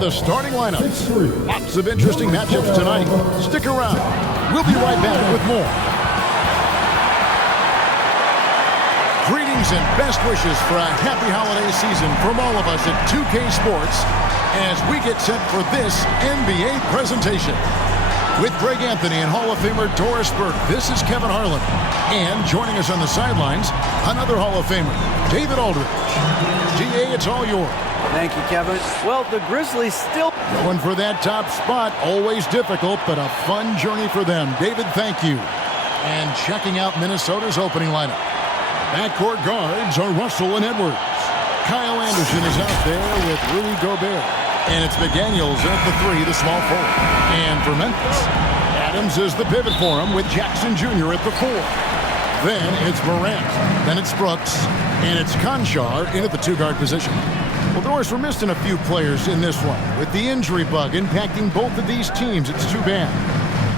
the starting lineups. Lots of interesting matchups tonight. Stick around. We'll be right back with more. Greetings and best wishes for a happy holiday season from all of us at 2K Sports as we get set for this NBA presentation. With Greg Anthony and Hall of Famer Doris Burke, this is Kevin Harlan. And joining us on the sidelines, another Hall of Famer, David Aldridge. DA, it's all yours. Thank you, Kevin. Well, the Grizzlies still going for that top spot. Always difficult, but a fun journey for them. David, thank you. And checking out Minnesota's opening lineup. Backcourt guards are Russell and Edwards. Kyle Anderson is out there with Rudy Gobert. And it's McDaniels at the 3, the small forward. And for Memphis, Adams is the pivot for him with Jackson Jr. at the 4. Then it's Morant. Then it's Brooks. And it's Conchar in at the 2-guard position. Well, Doris, we're missing a few players in this one. With the injury bug impacting both of these teams, it's too bad.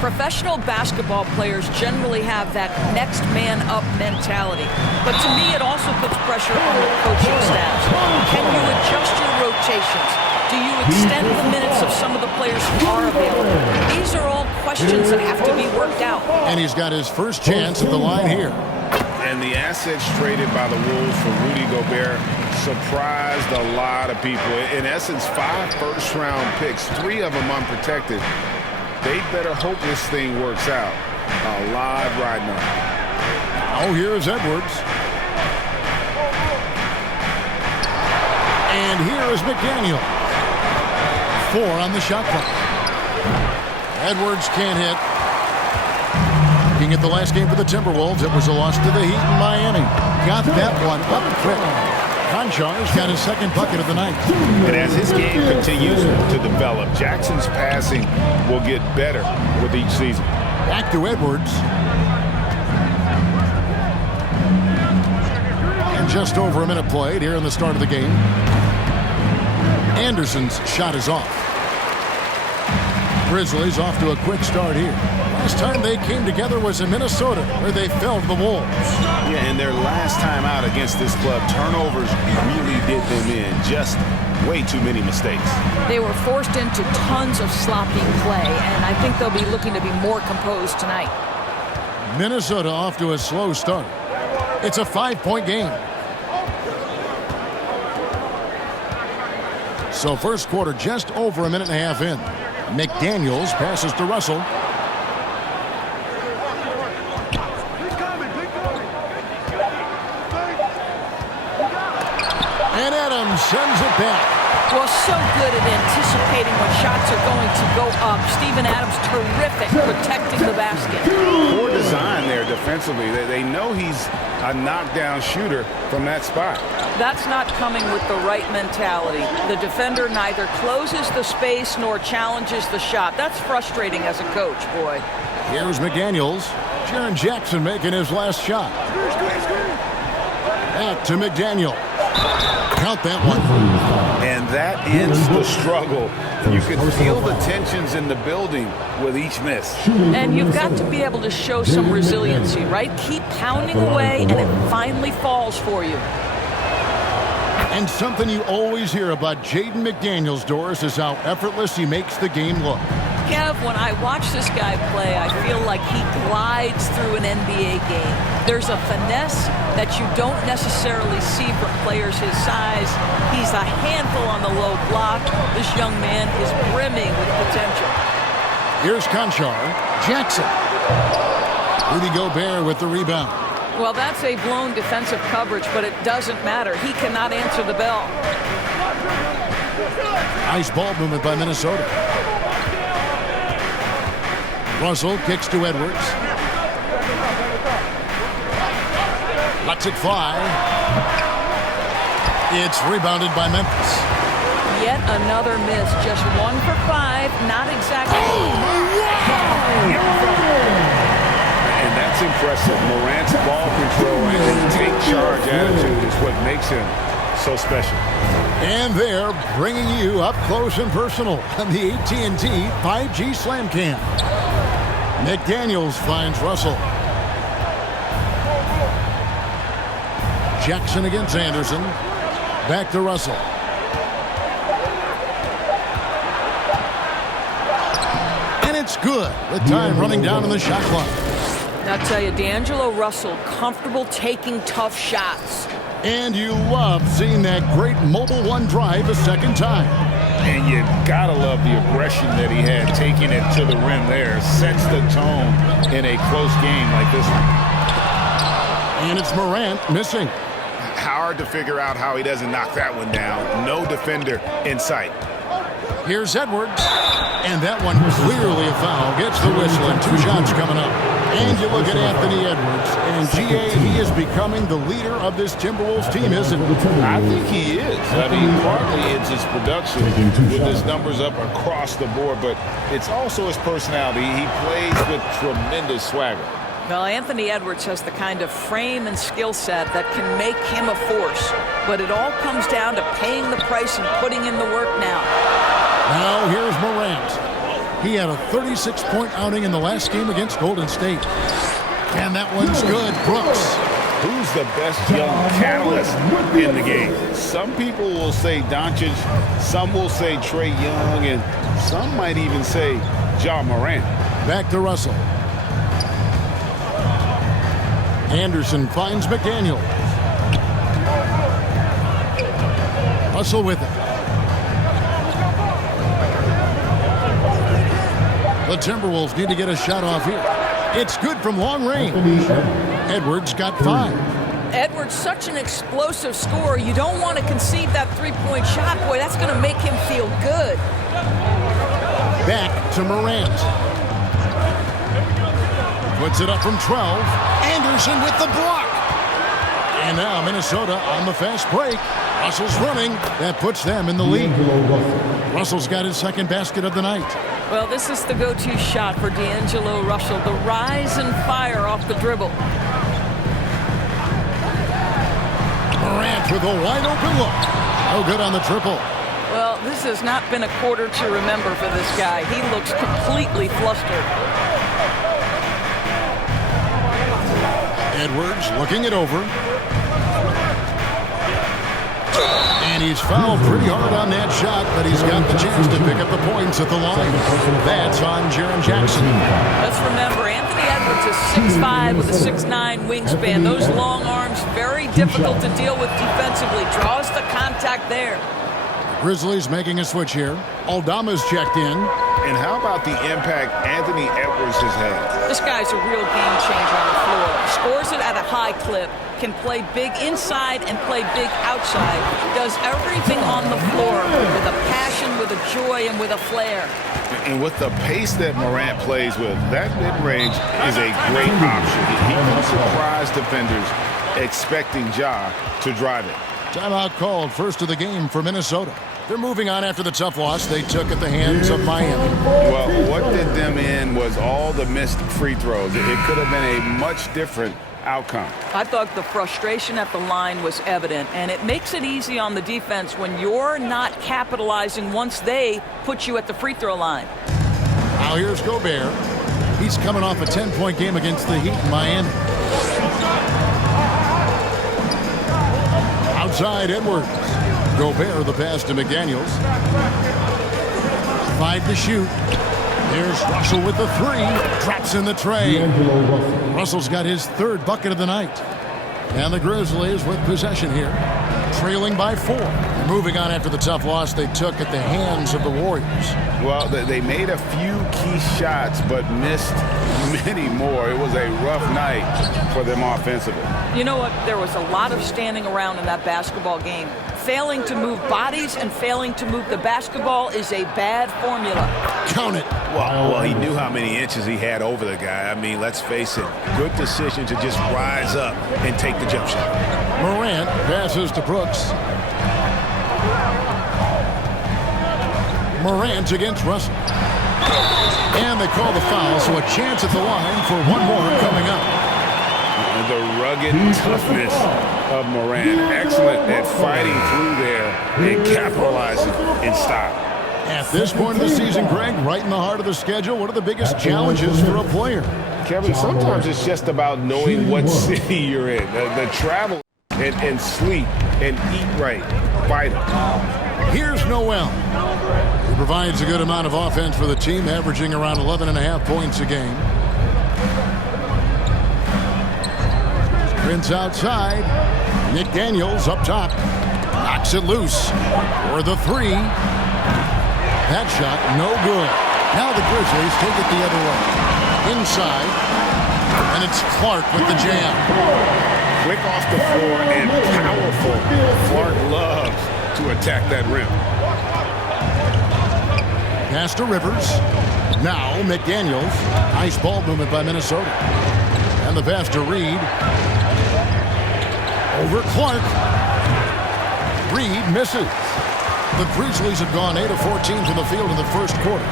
Professional basketball players generally have that next man up mentality. But to me, it also puts pressure on the coaching staffs. Can you adjust your rotations? Do you extend the minutes of some of the players who are available? These are all questions that have to be worked out. And he's got his first chance at the line here. And the assets traded by the Wolves for Rudy Gobert surprised a lot of people. In essence, 5 first-round picks, 3 of them unprotected. They better hope this thing works out. A live right now. Oh, here's Edwards. And here is McDaniel. 4 on the shot clock. Edwards can't hit. Looking at the last game for the Timberwolves, it was a loss to the Heat in Miami. Got that one up quick. Conchar's got his second bucket of the night. And as his game continues to develop, Jackson's passing will get better with each season. Back to Edwards. And just over a minute played here in the start of the game. Anderson's shot is off. Grizzlies off to a quick start here. Last time they came together was in Minnesota, where they fell to the Wolves. Yeah, and their last time out against this club, turnovers really did them in. Just way too many mistakes. They were forced into tons of sloppy play, and I think they'll be looking to be more composed tonight. Minnesota off to a slow start. It's a 5-point game. So first quarter just over a minute and a half in. McDaniels passes to Russell. And Adams sends it back. Well, so good at anticipating when shots are going to go up. Steven Adams, terrific protecting the basket. Poor design there defensively. They know he's a knockdown shooter from that spot. That's not coming with the right mentality. The defender neither closes the space nor challenges the shot. That's frustrating as a coach, boy. Here's McDaniels. Jaren Jackson making his last shot. Back to McDaniel. Count that one. And that ends the struggle. You can feel the tensions in the building with each miss. And you've got to be able to show some resiliency, right? Keep pounding away, and it finally falls for you. And something you always hear about Jaden McDaniels, Doris, is how effortless he makes the game look. Kev, when I watch this guy play, I feel like he glides through an NBA game. There's a finesse that you don't necessarily see from players his size. He's a handful on the low block. This young man is brimming with potential. Here's Conchar. Jackson. Rudy Gobert with the rebound. Well, that's a blown defensive coverage, but it doesn't matter. He cannot answer the bell. Nice ball movement by Minnesota. Russell kicks to Edwards. Lets it fly. It's rebounded by Memphis. Yet another miss. Just 1 for 5. Not exactly. And that's impressive. Morant's ball control and take charge attitude is what makes him so special. And they're bringing you up close and personal on the AT&T 5G Slam Cam. McDaniels finds Russell. Jackson against Anderson. Back to Russell. It's good with time running down on the shot clock. Now, I'll tell you, D'Angelo Russell, comfortable taking tough shots. And you love seeing that great mobile one drive a second time. And you gotta love the aggression that he had taking it to the rim there. Sets the tone in a close game like this one. And it's Morant missing. Hard to figure out how he doesn't knock that one down. No defender in sight. Here's Edwards. And that one clearly a foul. Gets the whistle and 2 shots coming up. And you look at Anthony Edwards. And GA, he is becoming the leader of this Timberwolves team, isn't he? I think he is. I mean, partly it's his production with his numbers up across the board, but it's also his personality. He plays with tremendous swagger. Well, Anthony Edwards has the kind of frame and skill set that can make him a force. But it all comes down to paying the price and putting in the work now. Now here's Morant. He had a 36-point outing in the last game against Golden State. And that one's good. Brooks. Who's the best young catalyst in the game? Some people will say Doncic, some will say Trae Young, and some might even say Ja Morant. Back to Russell. Anderson finds McDaniel. Russell with it. The Timberwolves need to get a shot off here. It's good from long range. Edwards got 5. Edwards, such an explosive scorer. You don't want to concede that three-point shot. Boy, that's going to make him feel good. Back to Morant. Puts it up from 12. Anderson with the block. And now Minnesota on the fast break. Russell's running. That puts them in the lead. Russell's got his second basket of the night. Well, this is the go-to shot for D'Angelo Russell. The rise and fire off the dribble. Morant with a wide-open look. No good on the triple. Well, this has not been a quarter to remember for this guy. He looks completely flustered. Edwards looking it over. And he's fouled pretty hard on that shot, but he's got the chance to pick up the points at the line. That's on Jaren Jackson. Let's remember, Anthony Edwards is 6'5" with a 6'9" wingspan. Those long arms, very difficult to deal with defensively. Draws the contact there. Grizzlies making a switch here. Aldama's checked in. And how about the impact Anthony Edwards has had? This guy's a real game changer on the floor. Scores it at a high clip. Can play big inside and play big outside. Does everything on the floor with a passion, with a joy, and with a flair. And with the pace that Morant plays with, that mid-range is a great option. He can surprise defenders expecting Ja to drive it. Timeout called, first of the game for Minnesota. They're moving on after the tough loss they took at the hands of Miami. Well, what did them in was all the missed free throws. It could have been a much different outcome. I thought the frustration at the line was evident, and it makes it easy on the defense when you're not capitalizing once they put you at the free throw line. Now here's Gobert. He's coming off a 10-point game against the Heat in Miami. Outside Edwards. Gobert the pass to McDaniels. 5 to shoot. There's Russell with the 3. Drops in the tray. Russell's got his 3rd bucket of the night. And the Grizzlies with possession here. Trailing by 4. Moving on after the tough loss they took at the hands of the Warriors. Well, they made a few key shots, but missed many more. It was a rough night for them offensively. You know what? There was a lot of standing around in that basketball game. Failing to move bodies and failing to move the basketball is a bad formula. Count it. Well, he knew how many inches he had over the guy. I mean, let's face it, good decision to just rise up and take the jump shot. Morant passes to Brooks. Morant against Russell. And they call the foul, so a chance at the line for one more coming up. The rugged toughness of Morant. Excellent at fighting through there and capitalizing in style. At this point of the season, Greg, right in the heart of the schedule, what are the biggest challenges for a player? Kevin, sometimes it's just about knowing what city you're in. The travel and sleep and eat right. Vital. Here's Noel. He provides a good amount of offense for the team, averaging around 11.5 points a game. Prince outside. McDaniels up top. Knocks it loose for the three. That shot, no good. Now the Grizzlies take it the other way. Inside. And it's Clark with the jam. Quick off the floor and powerful. Clark loves to attack that rim. Pass to Rivers. Now McDaniels. Nice ball movement by Minnesota. And the pass to Reed. Over Clark. Reed misses. The Grizzlies have gone 8 of 14 from the field in the first quarter.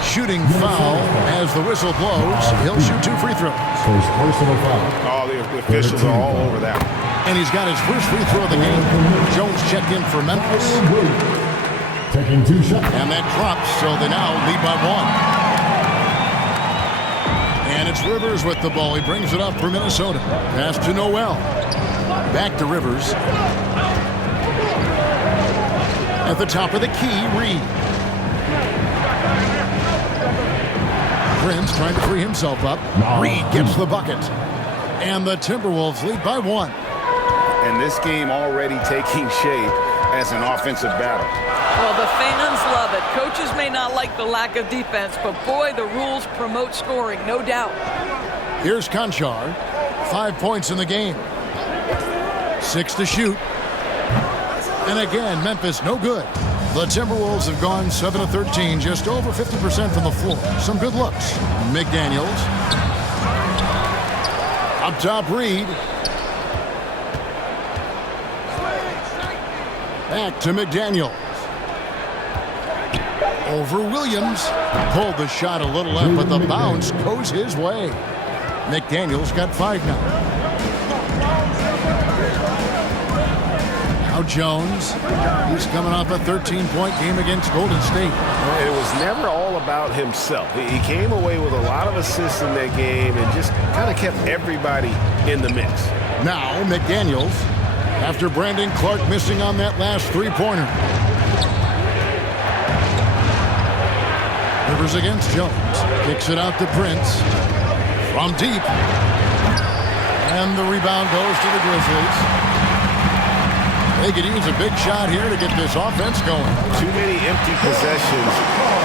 Shooting foul as the whistle blows. He'll shoot 2 free throws. First personal foul. Oh, the officials are all over that. And he's got his first free throw of the game. Jones checked in for Memphis. Taking 2 shots. And that drops, so they now lead by 1. And it's Rivers with the ball. He brings it up for Minnesota. Pass to Noel. Back to Rivers. At the top of the key, Reed. Prince trying to free himself up. Reed gets the bucket. And the Timberwolves lead by 1. And this game already taking shape as an offensive battle. Well, the fans love it. Coaches may not like the lack of defense, but boy, the rules promote scoring, no doubt. Here's Conchar. 5 points in the game. 6 to shoot. And again, Memphis no good. The Timberwolves have gone 7 of 13, just over 50% from the floor. Some good looks. McDaniels. Up top, Reed. Back to McDaniels. Over Williams. Pulled the shot a little left, but the bounce goes his way. McDaniels got 5 now. Now Jones. He's coming off a 13-point game against Golden State. It was never all about himself. He came away with a lot of assists in that game and just kind of kept everybody in the mix. Now McDaniels. After Brandon Clark missing on that last three-pointer. Rivers against Jones. Kicks it out to Prince. From deep. And the rebound goes to the Grizzlies. They could use a big shot here to get this offense going. Too many empty possessions.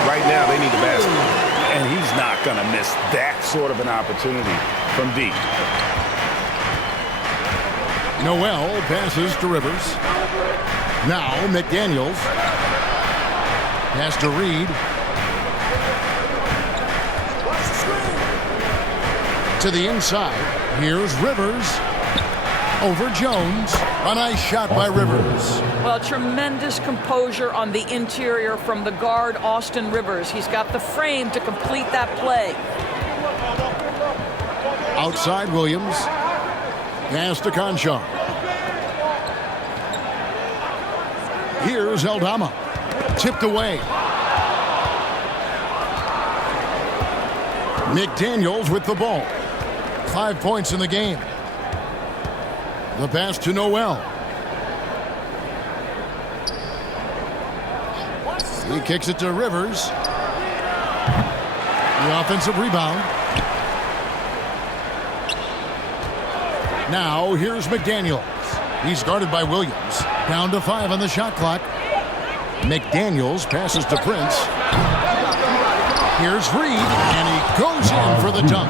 Right now, they need the basket. And he's not going to miss that sort of an opportunity from deep. Noel passes to Rivers. Now McDaniels. Pass to Reed. To the inside. Here's Rivers. Over Jones. A nice shot by Rivers. Well, tremendous composure on the interior from the guard, Austin Rivers. He's got the frame to complete that play. Outside Williams. Pass to Conchar. Here's Eldama. Tipped away. McDaniels with the ball. 5 points in the game. The pass to Noel. He kicks it to Rivers. The offensive rebound. Now here's McDaniels. He's guarded by Williams. Down to 5 on the shot clock. McDaniels passes to Prince. Here's Reed, and he goes in for the dunk.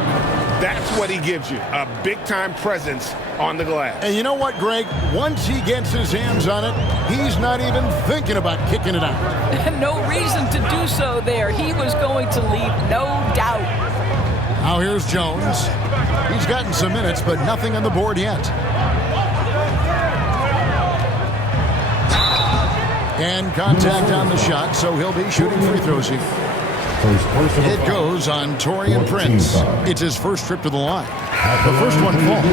That's what he gives you, a big-time presence on the glass. And you know what, Greg? Once he gets his hands on it, he's not even thinking about kicking it out. No reason to do so there. He was going to lead, no doubt. Now here's Jones. He's gotten some minutes, but nothing on the board yet. And contact on the shot, so he'll be shooting free throws here. It goes on Taurean Prince. It's his first trip to the line. The first one falls.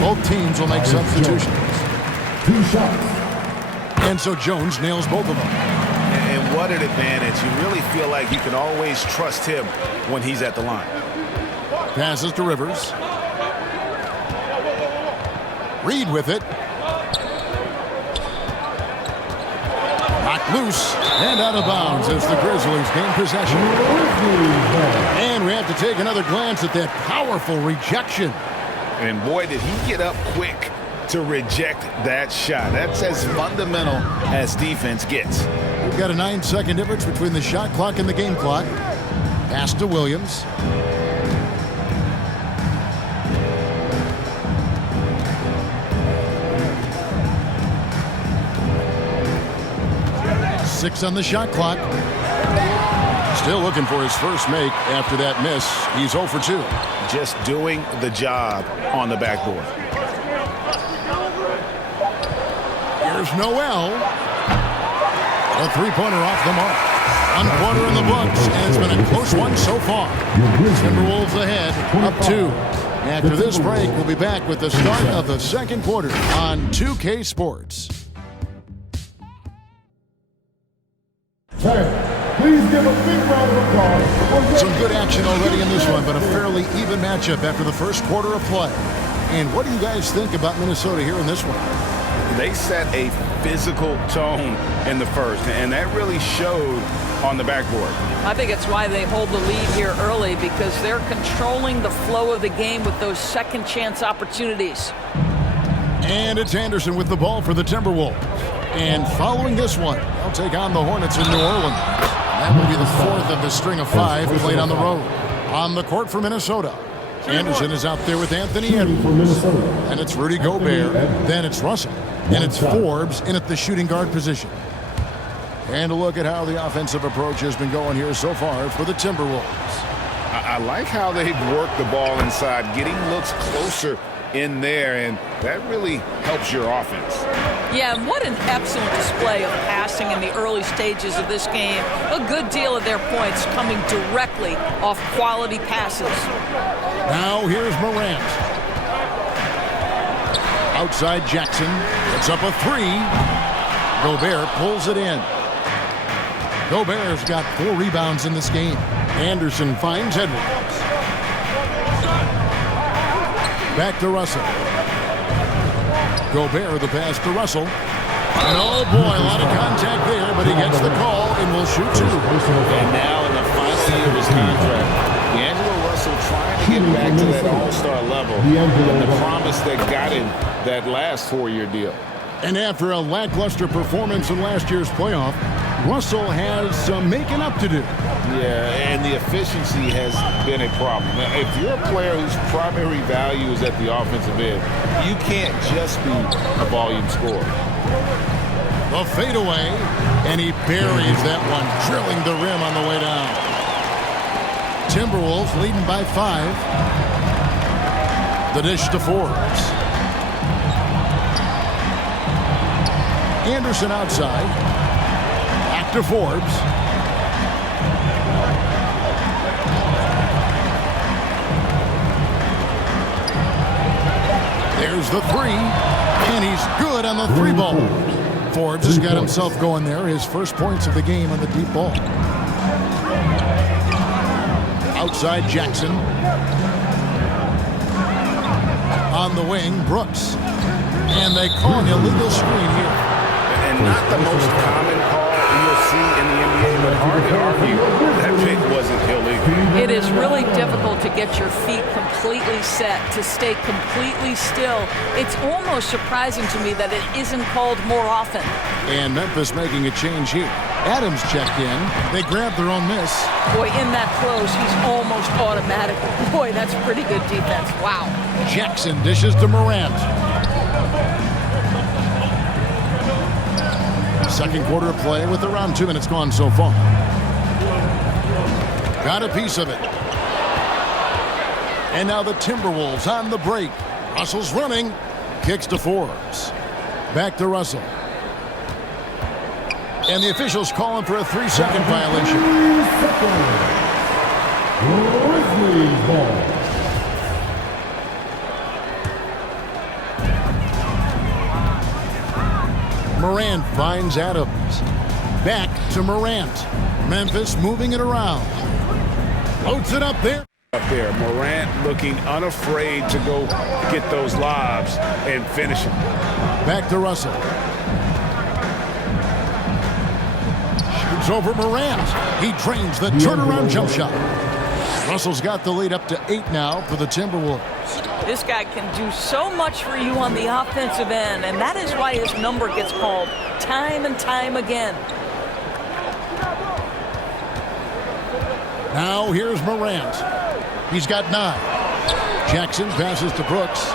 Both teams will make substitutions. 2 shots. And so Jones nails both of them. And what an advantage. You really feel like you can always trust him when he's at the line. Passes to Rivers. Reed with it. Knocked loose and out of bounds as the Grizzlies gain possession. And we have to take another glance at that powerful rejection. And boy, did he get up quick to reject that shot. That's as fundamental as defense gets. We've got a 9-second difference between the shot clock and the game clock. Pass to Williams. Six on the shot clock. Still looking for his first make after that miss. He's 0 for 2. Just doing the job on the backboard. Here's Noel. A three-pointer off the mark. 1 quarter in the books, and it's been a close one so far. Timberwolves ahead, up 2. After this break, we'll be back with the start of the second quarter on 2K Sports. Please give a big round of applause. Some good action already in this one, but a fairly even matchup after the first quarter of play. And what do you guys think about Minnesota here in this one? They set a physical tone in the first, and that really showed on the backboard. I think it's why they hold the lead here early, because they're controlling the flow of the game with those second chance opportunities. And it's Anderson with the ball for the Timberwolves. And following this one, they'll take on the Hornets in New Orleans. That will be the fourth of the string of 5 played on the road. On the court for Minnesota, Anderson is out there with Anthony Edwards. And it's Rudy Gobert. Then it's Russell. And it's Forbes in at the shooting guard position. And a look at how the offensive approach has been going here so far for the Timberwolves. I like how they've worked the ball inside, getting looks closer in there, and that really helps your offense. Yeah, and what an excellent display of passing in the early stages of this game. A good deal of their points coming directly off quality passes. Now here's Morant. Outside Jackson. It's up a 3. Gobert pulls it in. Gobert's got 4 rebounds in this game. Anderson finds Edwards. Back to Russell. Gobert the pass to Russell. And oh boy, a lot of contact there, but he gets the call and will shoot 2. And now in the final year of his contract, D'Angelo Russell trying to get back to that all-star level and the promise that got him that last 4-year deal. And after a lackluster performance in last year's playoff, Russell has some making up to do. Yeah, and the efficiency has been a problem. Now, if you're a player whose primary value is at the offensive end, you can't just be a volume scorer. The fadeaway, and he buries that one, drilling the rim on the way down. Timberwolves leading by 5. The dish to Forbes. Anderson outside. Back to Forbes. There's the 3, and he's good on the 3-ball. Forbes has got himself going there. His first points of the game on the deep ball. Outside Jackson. On the wing, Brooks. And they call an illegal screen here. And not the most common call you'll see in the NBA, but hard to argue that pick wasn't illegal. It is really difficult to get your feet completely set, to stay completely still. It's almost surprising to me that it isn't called more often. And Memphis making a change here. Adams checked in. They grabbed their own miss. Boy, in that close, he's almost automatic. Boy, that's pretty good defense. Wow. Jackson dishes to Morant. Second quarter of play with around 2 minutes gone so far. Got a piece of it. And now the Timberwolves on the break. Russell's running. Kicks to Forbes. Back to Russell. And the officials calling for a 3-second violation. Grizzlies ball. Morant finds Adams. Back to Morant. Memphis moving it around. Loads it up there. Morant looking unafraid to go get those lobs and finish them. Back to Russell. Edwards over Morant. He drains the turnaround jump shot. Russell's got the lead up to 8 now for the Timberwolves. This guy can do so much for you on the offensive end, and that is why his number gets called time and time again. Now here's Morant. He's got 9. Jackson passes to Brooks.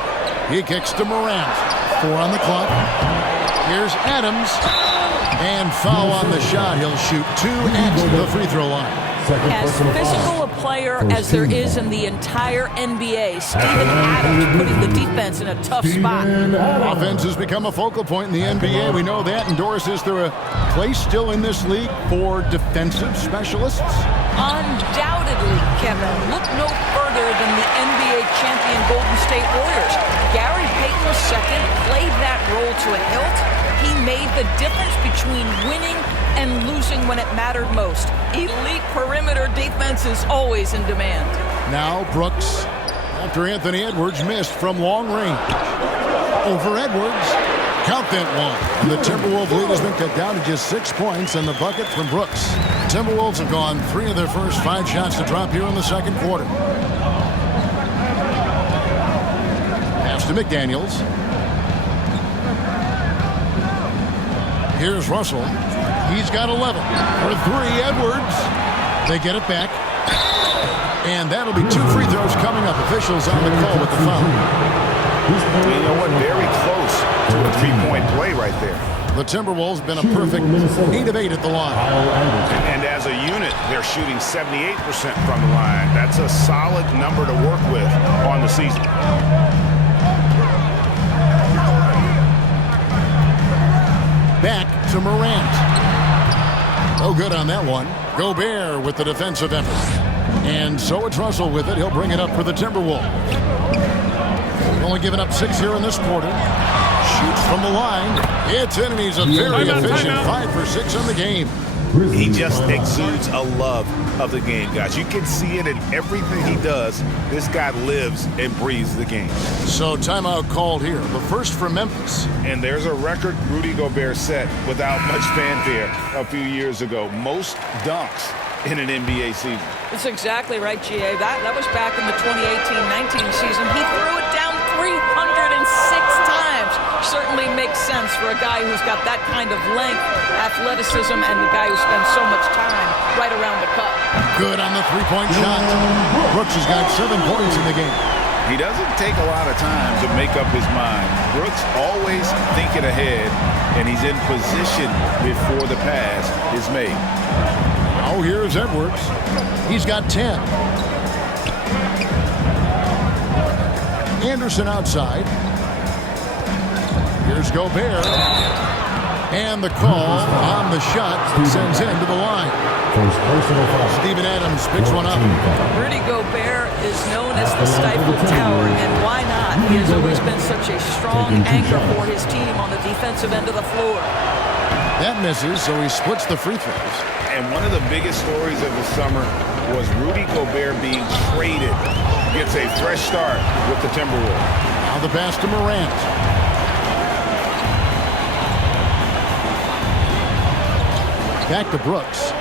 He kicks to Morant. 4 on the clock. Here's Adams. And foul on the shot. He'll shoot 2 at the free throw line. As physical a player as there is in the entire NBA, Steven Adams putting the defense in a tough spot. Offense has become a focal point in the NBA. We know that. And Doris, is there a place still in this league for defensive specialists? Undoubtedly, Kevin. Look no further than the NBA champion Golden State Warriors. Gary Payton II played that role to a hilt. He made the difference between winning and losing when it mattered most. Elite perimeter defense is always in demand. Now Brooks, after Anthony Edwards missed from long range. Over Edwards. Count that one. And the Timberwolves lead has been cut down to just 6 points and the bucket from Brooks. The Timberwolves have gone 3 of their first 5 shots to drop here in the second quarter. Pass to McDaniels. Here's Russell. He's got 11. For 3, Edwards. They get it back. And that'll be 2 free throws coming up. Officials on the call with the foul. You know what? Very close to a 3-point play right there. The Timberwolves been a perfect 8 of 8 at the line. And as a unit, they're shooting 78% from the line. That's a solid number to work with on the season. Back to Morant. No good on that one. Gobert with the defensive effort. And so it's Russell with it. He'll bring it up for the Timberwolves. Only given up 6 here in this quarter. Shoots from the line. It's in, and he's a very efficient 5 for 6 in the game. He just exudes a love of the game, guys. You can see it in everything he does. This guy lives and breathes the game. So timeout called here. The first for Memphis. And there's a record Rudy Gobert set without much fanfare a few years ago. Most dunks in an NBA season. That's exactly right, G.A. That was back in the 2018-19 season. He threw it down 306 times. Certainly makes sense for a guy who's got that kind of length, athleticism, and the guy who spends so much time right around the cup. Good on the 3-point shot. Brooks has got 7 points in the game. He doesn't take a lot of time to make up his mind. Brooks always thinking ahead, and he's in position before the pass is made. Now here's Edwards. He's got 10. Anderson outside. Here's Gobert. And the call on the shot sends him to the line. Steven Adams picks one up. Rudy Gobert is known as the stifled tower, and why not? He has always been such a strong anchor for his team on the defensive end of the floor. That misses, so he splits the free throws. And one of the biggest stories of the summer was Rudy Gobert being traded. Gets a fresh start with the Timberwolves. Now the pass to Morant. Back to Brooks.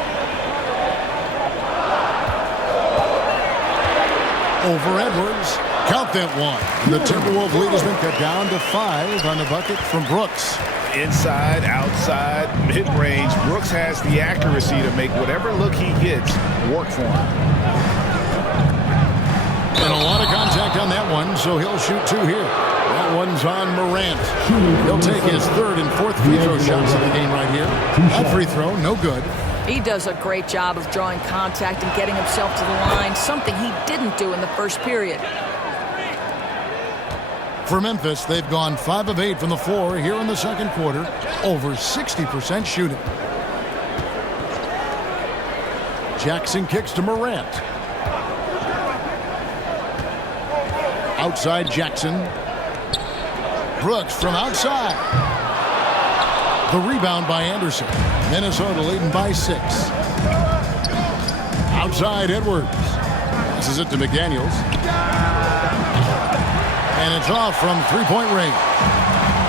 Over Edwards. Count that one. The Timberwolves lead has been cut down to 5 on the bucket from Brooks. Inside, outside, mid-range, Brooks has the accuracy to make whatever look he gets work for him. And a lot of contact on that one, so he'll shoot 2 here. That one's on Morant. He'll take his 3rd and 4th free throw shots of the game right here. That free throw, no good. He does a great job of drawing contact and getting himself to the line, something he didn't do in the first period. For Memphis, they've gone 5 of 8 from the floor here in the second quarter. Over 60% shooting. Jackson kicks to Morant. Outside Jackson. Brooks from outside. The rebound by Anderson. Minnesota leading by 6. Outside Edwards. Passes it to McDaniels. And it's off from 3-point range.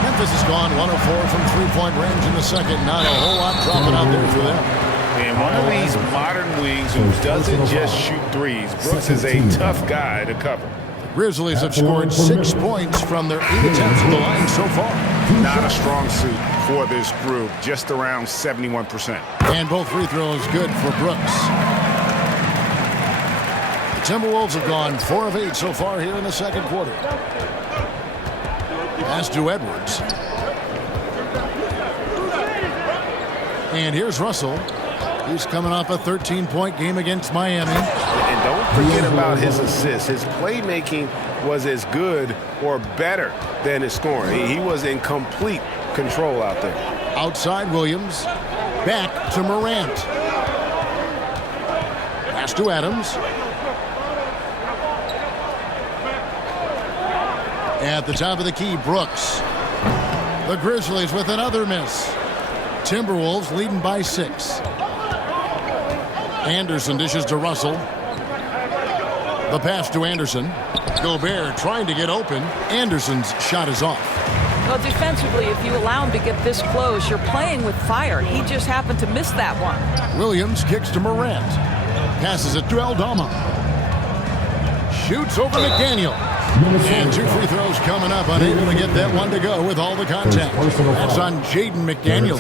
Memphis has gone 1 of 4 from 3-point range in the second. Not a whole lot dropping out there for them. And one of these modern wings who doesn't just shoot threes. Brooks is a tough guy to cover. Grizzlies have scored 6 points from their 8 attempts at the line so far. Not a strong suit for this group, just around 71%. And both free throws good for Brooks. The Timberwolves have gone 4 of 8 so far here in the second quarter. Pass to Edwards. And here's Russell. He's coming off a 13-point game against Miami. And don't forget about his assists. His playmaking was as good or better than his scoring. He was in complete control out there. Outside Williams. Back to Morant. Pass to Adams. At the top of the key, Brooks. The Grizzlies with another miss. Timberwolves leading by 6. Anderson dishes to Russell. The pass to Anderson. Gobert trying to get open. Anderson's shot is off. Well, defensively, if you allow him to get this close, you're playing with fire. He just happened to miss that one. Williams kicks to Morant. Passes it to Aldama. Shoots over McDaniel. And 2 free throws coming up. Unable to get that one to go with all the contact. That's on Jaden McDaniel.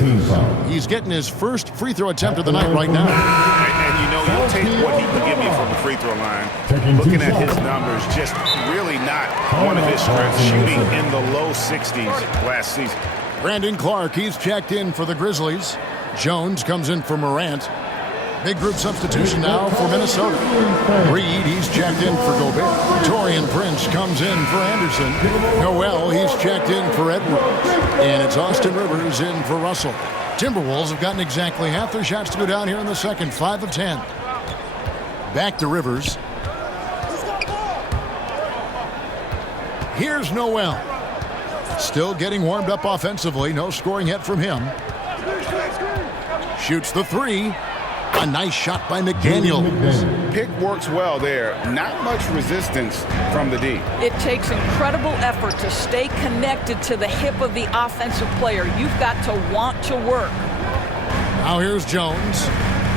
He's getting his first free throw attempt of the night right now. And you know, you'll take what he can give you from the free throw line. Looking at his numbers, just really not one of his strengths. Shooting in the low 60s last season. Brandon Clark, he's checked in for the Grizzlies. Jones comes in for Morant. Big group substitution now for Minnesota. Reed, he's checked in for Gobert. Taurean Prince comes in for Anderson. Noel, he's checked in for Edwards. And it's Austin Rivers in for Russell. Timberwolves have gotten exactly half their shots to go down here in the second, 5 of 10. Back to Rivers. Here's Noel. Still getting warmed up offensively. No scoring yet from him. Shoots the 3. A nice shot by McDaniel. Pick works well there. Not much resistance from the D. It takes incredible effort to stay connected to the hip of the offensive player. You've got to want to work. Now here's Jones.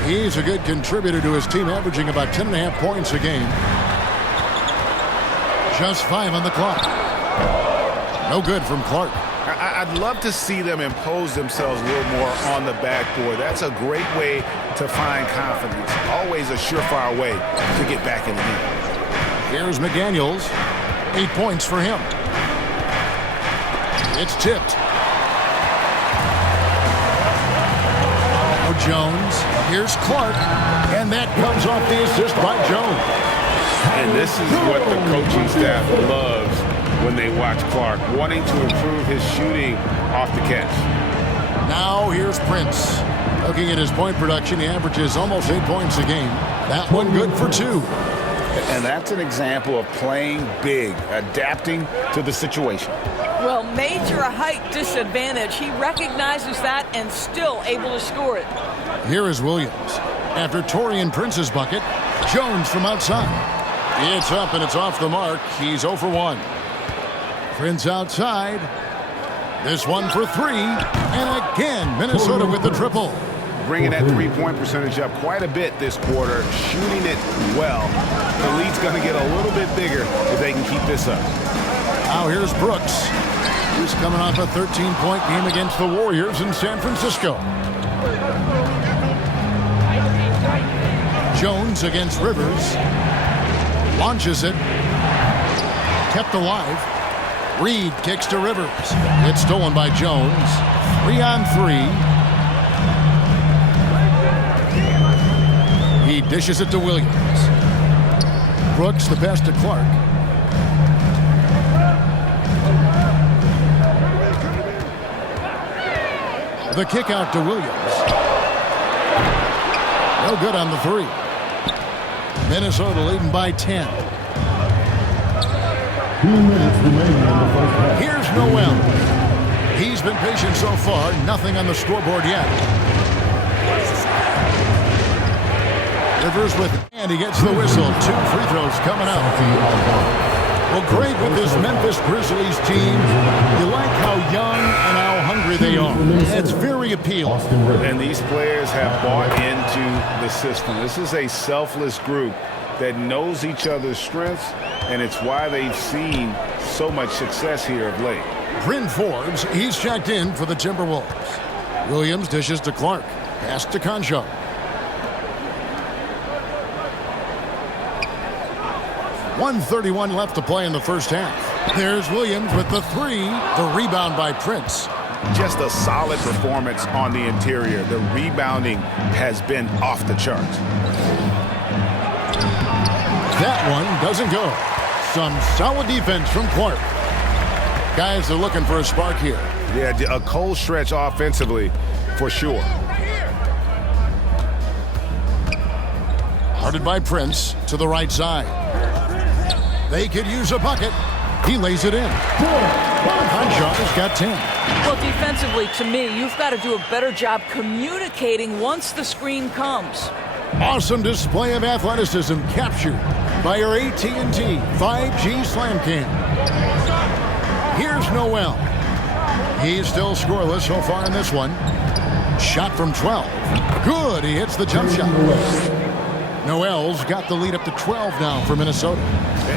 He's a good contributor to his team, averaging about 10.5 points a game. Just 5 on the clock. No good from Clark. I'd love to see them impose themselves a little more on the backboard. That's a great way to find confidence. Always a surefire way to get back in the game. Here's McDaniels. 8 points for him. It's tipped. Now Jones. Here's Clark. And that comes off the assist by Jones. And this is what the coaching staff loves when they watch Clark, wanting to improve his shooting off the catch. Now here's Prince. Looking at his point production, he averages almost 8 points a game. That one good for 2. And that's an example of playing big, adapting to the situation. Well, major height disadvantage. He recognizes that and still able to score it. Here is Williams. After Taurean Prince's bucket, Jones from outside. It's up and it's off the mark. He's 0 for 1. Prince outside. This one for 3. And again, Minnesota with the triple. Bringing that three-point percentage up quite a bit this quarter, shooting it well. The lead's going to get a little bit bigger if they can keep this up. Now here's Brooks. He's coming off a 13-point game against the Warriors in San Francisco. Jones against Rivers. Launches it. Kept alive. Reed kicks to Rivers. It's stolen by Jones. 3 on 3. He dishes it to Williams. Brooks the pass to Clark. The kick out to Williams. No good on the 3. Minnesota leading by 10. 2 minutes remaining on the first half. Here's Noel. He's been patient so far. Nothing on the scoreboard yet. Rivers with, and he gets the whistle. 2 free throws coming up. Well, great with this Memphis Grizzlies team. You like how young and how hungry they are. It's very appealing. And these players have bought into the system. This is a selfless group that knows each other's strengths, and it's why they've seen so much success here of late. Bryn Forbes, he's checked in for the Timberwolves. Williams dishes to Clark. Pass to Concho. .131 left to play in the first half. There's Williams with the three. The rebound by Prince. Just a solid performance on the interior. The rebounding has been off the charts. That one doesn't go. Some solid defense from Clark. Guys are looking for a spark here. Yeah, a cold stretch offensively for sure. Guarded by Prince to the right side. They could use a bucket. He lays it in. Conchaw's got 10. Well, defensively, to me, you've got to do a better job communicating once the screen comes. Awesome display of athleticism captured by our AT&T 5G Slam Cam. Here's Noel. He's still scoreless so far in this one. Shot from 12. Good. He hits the jump shot. Noel's got the lead up to 12 now for Minnesota.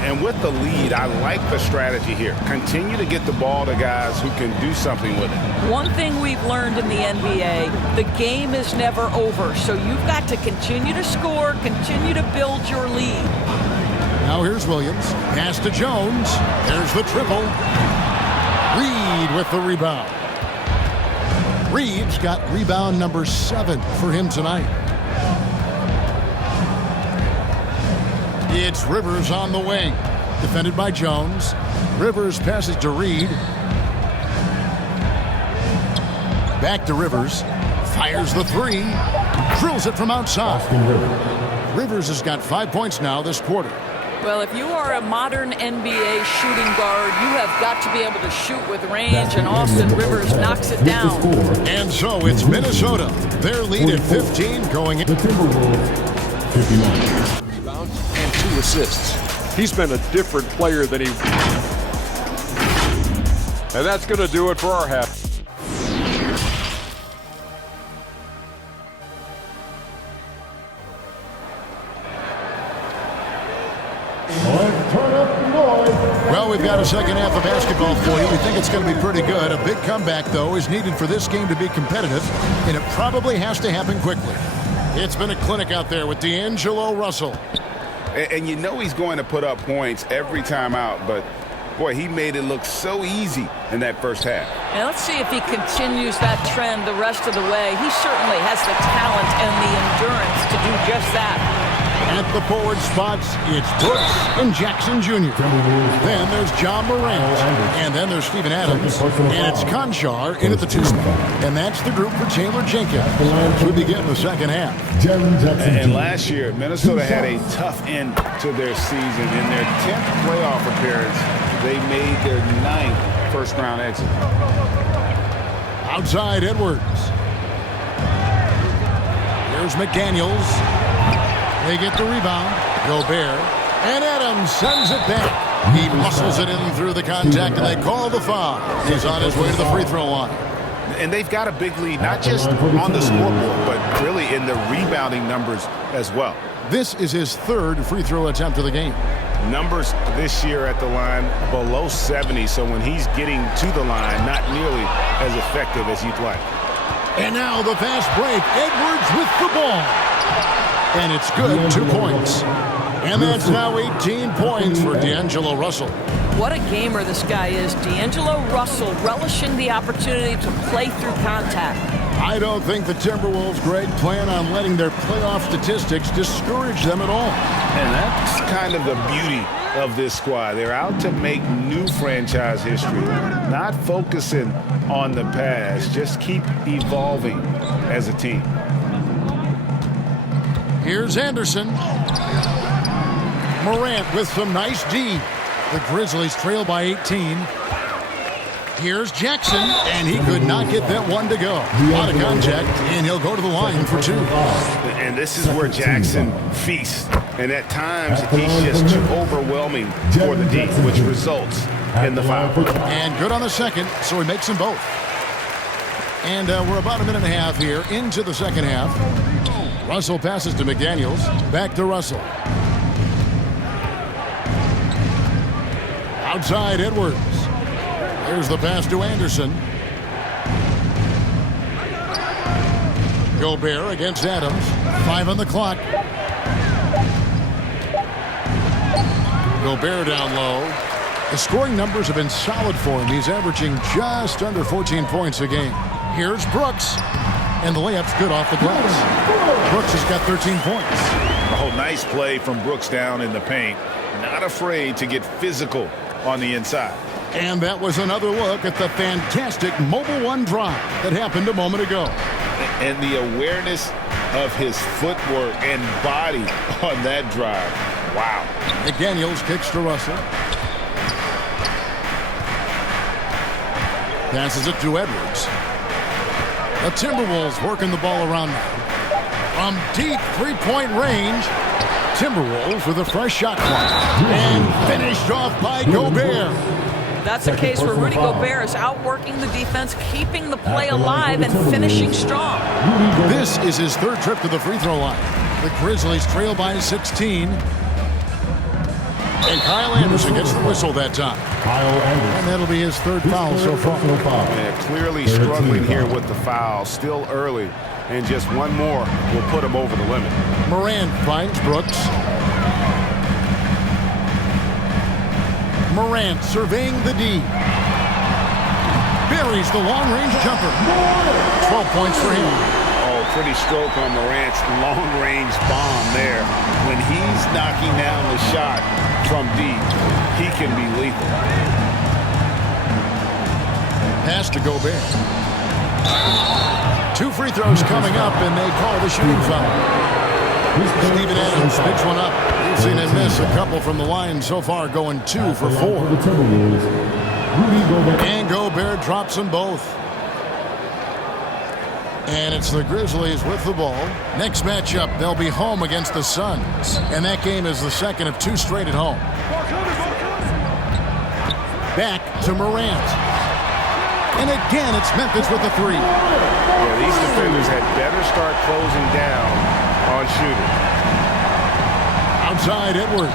And with the lead, I like the strategy here. Continue to get the ball to guys who can do something with it. One thing we've learned in the NBA, the game is never over. So you've got to continue to score, continue to build your lead. Now here's Williams. Pass to Jones. There's the triple. Reed with the rebound. Reed's got rebound number 7 for him tonight. It's Rivers on the wing. Defended by Jones. Rivers passes to Reed. Back to Rivers. Fires the three. Drills it from outside. Rivers has got 5 points now this quarter. Well, if you are a modern NBA shooting guard, you have got to be able to shoot with range, and Austin Rivers knocks it down. And so it's Minnesota. Their lead at 15 going in. The Timberwolves, 59. And 2 assists. He's been a different player than he... And that's going to do it for our half. Well, we've got a second half of basketball for you. We think it's going to be pretty good. A big comeback, though, is needed for this game to be competitive, and it probably has to happen quickly. It's been a clinic out there with D'Angelo Russell. And you know he's going to put up points every time out, but boy, he made it look so easy in that first half. And let's see if he continues that trend the rest of the way. He certainly has the talent and the endurance to do just that. At the forward spots, it's Brooks and Jackson Jr. Then there's John Morant. And then there's Steven Adams. And it's Conchar in at the 2 spot. And that's the group for Taylor Jenkins. We begin the second half. And last year, Minnesota had a tough end to their season. In their 10th playoff appearance, they made their 9th first-round exit. Outside Edwards. Here's McDaniels. They get the rebound. Gobert. And Adams sends it back. He muscles it in through the contact, and they call the foul. He's on his way to the free throw line. And they've got a big lead, not just on the scoreboard, but really in the rebounding numbers as well. This is his 3rd free throw attempt of the game. Numbers this year at the line below 70, so when he's getting to the line, not nearly as effective as you'd like. And now the fast break. Edwards with the ball. And it's good, 2 points. And that's now 18 points for D'Angelo Russell. What a gamer this guy is. D'Angelo Russell relishing the opportunity to play through contact. I don't think the Timberwolves, Greg, plan on letting their playoff statistics discourage them at all. And that's kind of the beauty of this squad. They're out to make new franchise history, not focusing on the past, just keep evolving as a team. Here's Anderson. Morant with some nice D. The Grizzlies trail by 18. Here's Jackson, and he could not get that one to go. A lot of contact, and he'll go to the line for 2. And this is where Jackson feasts. And at times, he's just too overwhelming for the D, which results in the foul. And good on the second, so he makes them both. And we're about a minute and a half here into the second half. Russell passes to McDaniels. Back to Russell. Outside Edwards. Here's the pass to Anderson. Gobert against Adams. 5 on the clock. Gobert down low. The scoring numbers have been solid for him. He's averaging just under 14 points a game. Here's Brooks. And the layup's good off the glass. Brooks has got 13 points. Oh, nice play from Brooks down in the paint. Not afraid to get physical on the inside. And that was another look at the fantastic Mobile One drive that happened a moment ago. And the awareness of his footwork and body on that drive. Wow. McDaniels kicks to Russell. Passes it to Edwards. The Timberwolves working the ball around now. From deep three-point range, Timberwolves with a fresh shot clock. And finished off by Gobert. That's a case where Rudy Gobert is outworking the defense, keeping the play alive, and finishing strong. This is his third trip to the free throw line. The Grizzlies trail by 16. And Kyle Anderson gets the whistle that time. And that'll be his third foul so far. Yeah, clearly struggling here with the foul. Still early. And just one more will put him over the limit. Morant finds Brooks. Morant surveying the D. Buries the long-range jumper. 12 points for him. Oh, pretty stroke on Morant's long-range bomb there. When he's knocking down the shot from deep, he can be lethal. Pass to Gobert. 2 free throws coming up, and they call the shooting foul. Steven Adams picks one up. We've seen him miss a couple from the line so far, going 2 for 4. And Gobert drops them both. And it's the Grizzlies with the ball. Next matchup, they'll be home against the Suns. And that game is the second of 2 straight at home. Back to Morant. And again, it's Memphis with the 3. Yeah, these defenders had better start closing down on shooting. Outside Edwards.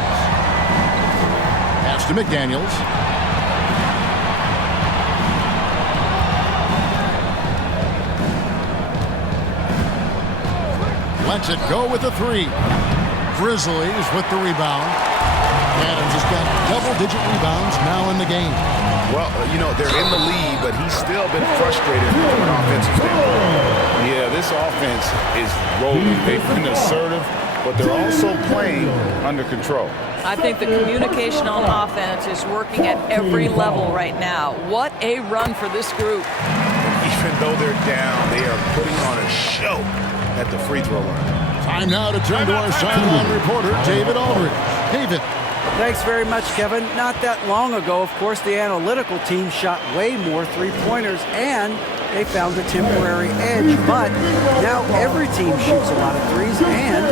Pass to McDaniels. Lets it go with the 3. Grizzlies with the rebound. Adams has got double-digit rebounds now in the game. Well, you know, they're in the lead, but he's still been frustrated from an offensive standpoint. Yeah, this offense is rolling. They've been assertive, but they're also playing under control. I think the communication on offense is working at every level right now. What a run for this group. Even though they're down, they are putting on a show at the free throw line. Time now to turn to our sideline reporter, David Aldridge. David. Thanks very much, Kevin. Not that long ago, of course, the analytical team shot way more three-pointers, and they found a temporary edge. But now every team shoots a lot of threes, and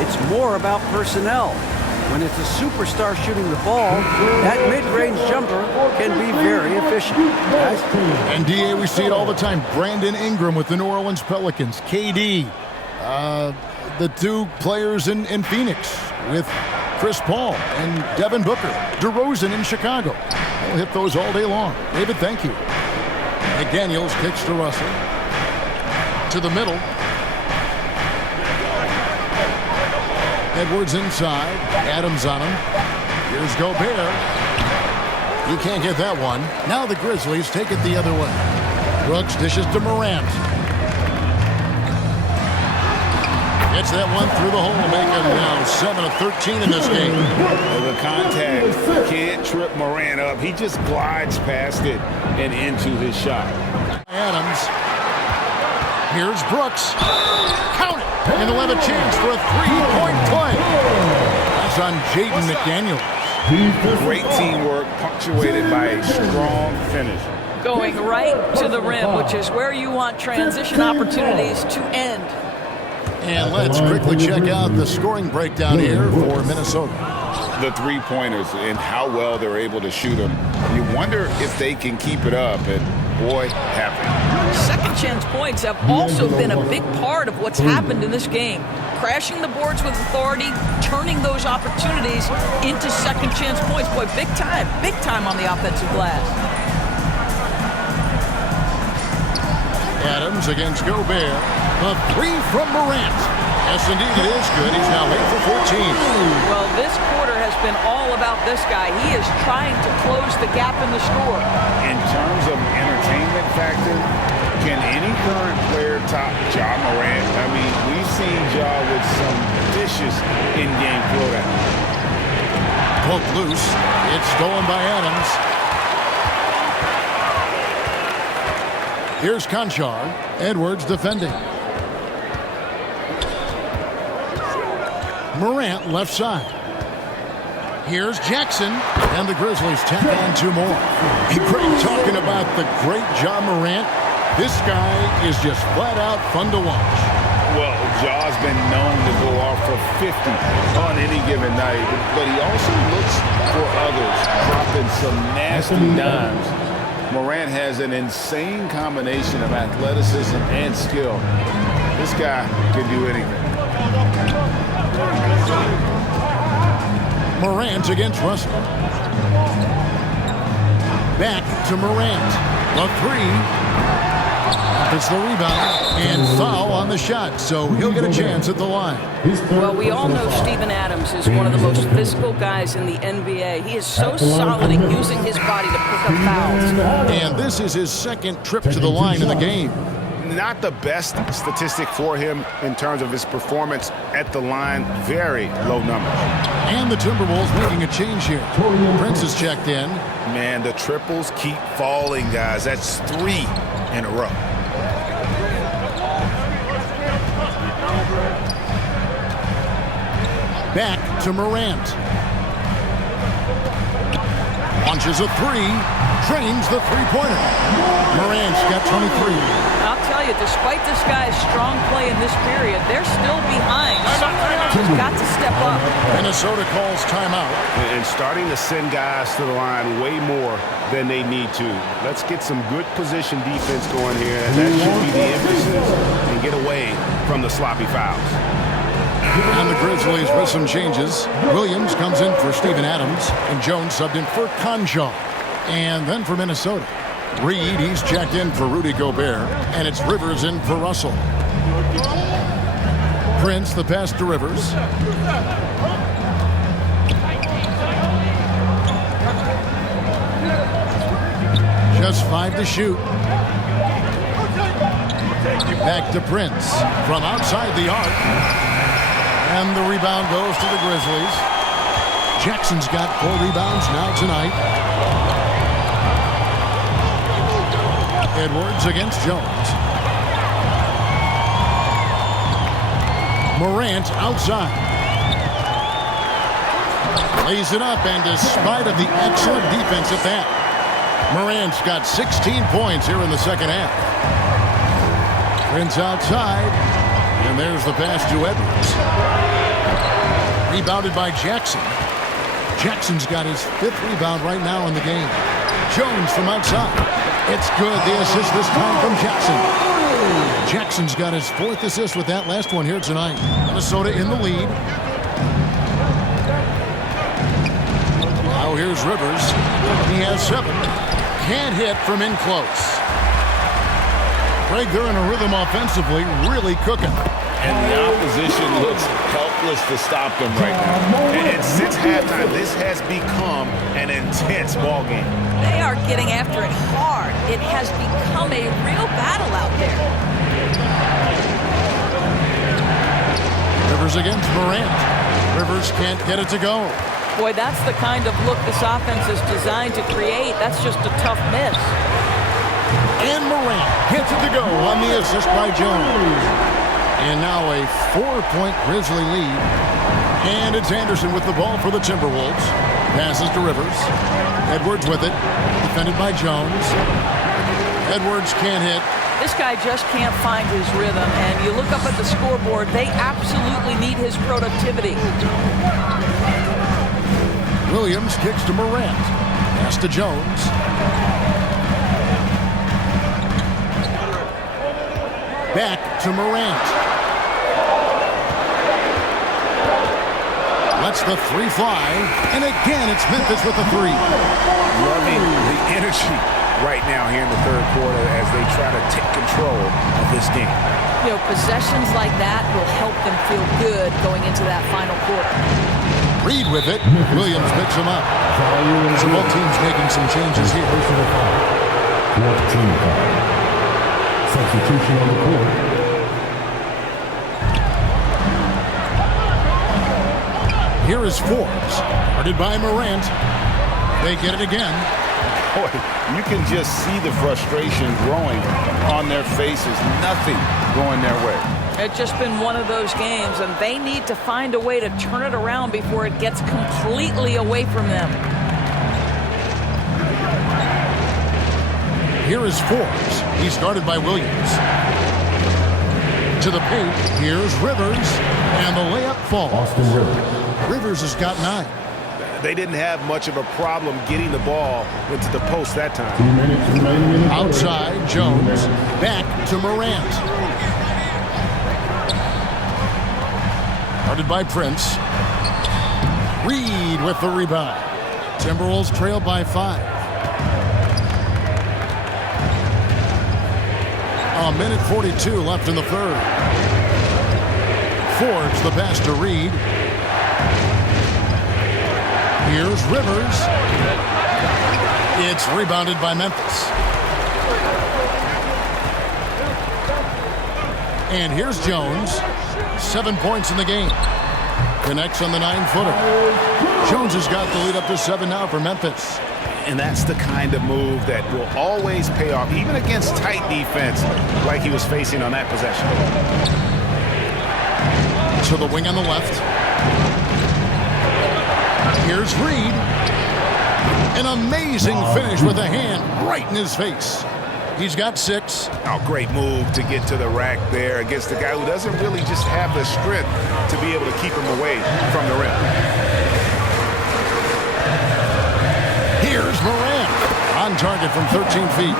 it's more about personnel. When it's a superstar shooting the ball, that mid-range jumper can be very efficient. Guys? And, D.A., we see it all the time. Brandon Ingram with the New Orleans Pelicans. KD, the 2 players in Phoenix with Chris Paul and Devin Booker. DeRozan in Chicago. We'll hit those all day long. David, thank you. McDaniels kicks to Russell. To the middle. Edwards inside. Adams on him. Here's Gobert. You can't get that one. Now the Grizzlies take it the other way. Brooks dishes to Morant. Gets that one through the hole, making now 7 of 13 in this game. The contact can't trip Morant up. He just glides past it and into his shot. Adams. Here's Brooks. Count it. And they'll have a chance for a 3-point play. That's on Jaden McDaniels. Great teamwork punctuated by a strong finish. Going right to the rim, which is where you want transition opportunities to end. And let's quickly check out the scoring breakdown here for Minnesota. The three-pointers and how well they're able to shoot them. You wonder if they can keep it up, and boy, have they. Second chance points have also been a big part of what's happened in this game. Crashing the boards with authority, turning those opportunities into second chance points. Boy, big time on the offensive glass. Adams against Gobert. A three from Morant. Yes, indeed, it is good. He's now 8 for 14. Well, this quarter has been all about this guy. He is trying to close the gap in the score. In terms of entertainment factor, can any current player top Ja Morant? I mean, we've seen Ja with some vicious in-game throwdown. Poked loose. It's stolen by Adams. Here's Conchar. Edwards defending. Morant left side. Here's Jackson. And the Grizzlies tack on two more. Hey, great talking about the great Ja Morant. This guy is just flat out fun to watch. Well, Ja's been known to go off for 50 on any given night, but he also looks for others, dropping some nasty dimes. Morant has an insane combination of athleticism and skill. This guy can do anything. Morant against Russell. Back to Morant. The three. It's the rebound and foul on the shot, so he'll get a chance at the line. Well, we all know Steven Adams is one of the most physical guys in the NBA. He is so solid at using his body to pick up fouls. And this is his second trip to the line in the game. Not the best statistic for him in terms of his performance at the line. Very low numbers. And the Timberwolves making a change here. Prince is checked in. Man, the triples keep falling, guys. That's 3 in a row. Back to Morant. Launches a three. Trains the three-pointer. Morant's got 23. I'll tell you, despite this guy's strong play in this period, they're still behind. Someone else has got to step up. Minnesota calls timeout. And starting to send guys to the line way more than they need to. Let's get some good position defense going here. And that should be the emphasis, and get away from the sloppy fouls. And the Grizzlies with some changes. Williams comes in for Steven Adams, and Jones subbed in for Conchar. And then for Minnesota, Reed, he's checked in for Rudy Gobert, and it's Rivers in for Russell. Prince, the pass to Rivers. Just 5 to shoot. Back to Prince from outside the arc. And the rebound goes to the Grizzlies. Jackson's got 4 rebounds now tonight. Edwards against Jones. Morant outside. Lays it up, and despite of the excellent defense at that, Morant's got 16 points here in the second half. Prince outside. And there's the pass to Edwards. Rebounded by Jackson. Jackson's got his 5th rebound right now in the game. Jones from outside. It's good. The assist this time from Jackson. Jackson's got his 4th assist with that last one here tonight. Minnesota in the lead. Now here's Rivers. He has 7. Can't hit from in close. Greg, they're in a rhythm offensively, really cooking. And the opposition looks helpless to stop them right now. And since halftime, this has become an intense ball game. They are getting after it hard. It has become a real battle out there. Rivers against Morant. Rivers can't get it to go. Boy, that's the kind of look this offense is designed to create. That's just a tough miss. And Morant gets it to go on the assist by Jones. And now a 4-point Grizzly lead. And it's Anderson with the ball for the Timberwolves. Passes to Rivers. Edwards with it. Defended by Jones. Edwards can't hit. This guy just can't find his rhythm, and you look up at the scoreboard, they absolutely need his productivity. Williams kicks to Morant. Pass to Jones. Back to Morant. Lets the three fly. And again, it's Memphis with the three. Loving the energy right now here in the third quarter as they try to take control of this game. You know, possessions like that will help them feel good going into that final quarter. Reed with it. Williams picks him up. So both teams making some changes here. Fourth team foul. Substitution on the court. Here is Forbes. Guarded by Morant. They get it again. Boy, you can just see the frustration growing on their faces. Nothing going their way. It's just been one of those games, and they need to find a way to turn it around before it gets completely away from them. Here is Forbes. He's guarded by Williams. To the paint. Here's Rivers. And the layup falls. Austin Rivers. Rivers has got 9. They didn't have much of a problem getting the ball into the post that time. 2 minutes remaining in the Outside, Jones. Back to Morant. Guarded by Prince. Reed with the rebound. Timberwolves trail by 5. A minute 42 left in the third. Forbes the pass to Reed. Here's Rivers. It's rebounded by Memphis. And here's Jones. 7 points in the game. Connects on the 9-footer. Jones has got the lead up to 7 now for Memphis. And that's the kind of move that will always pay off, even against tight defense like he was facing on that possession. To the wing on the left. Here's Reed. An amazing finish with a hand right in his face. He's got 6. Oh, great move to get to the rack there against a guy who doesn't really just have the strength to be able to keep him away from the rim. Here's Morant. On target from 13 feet.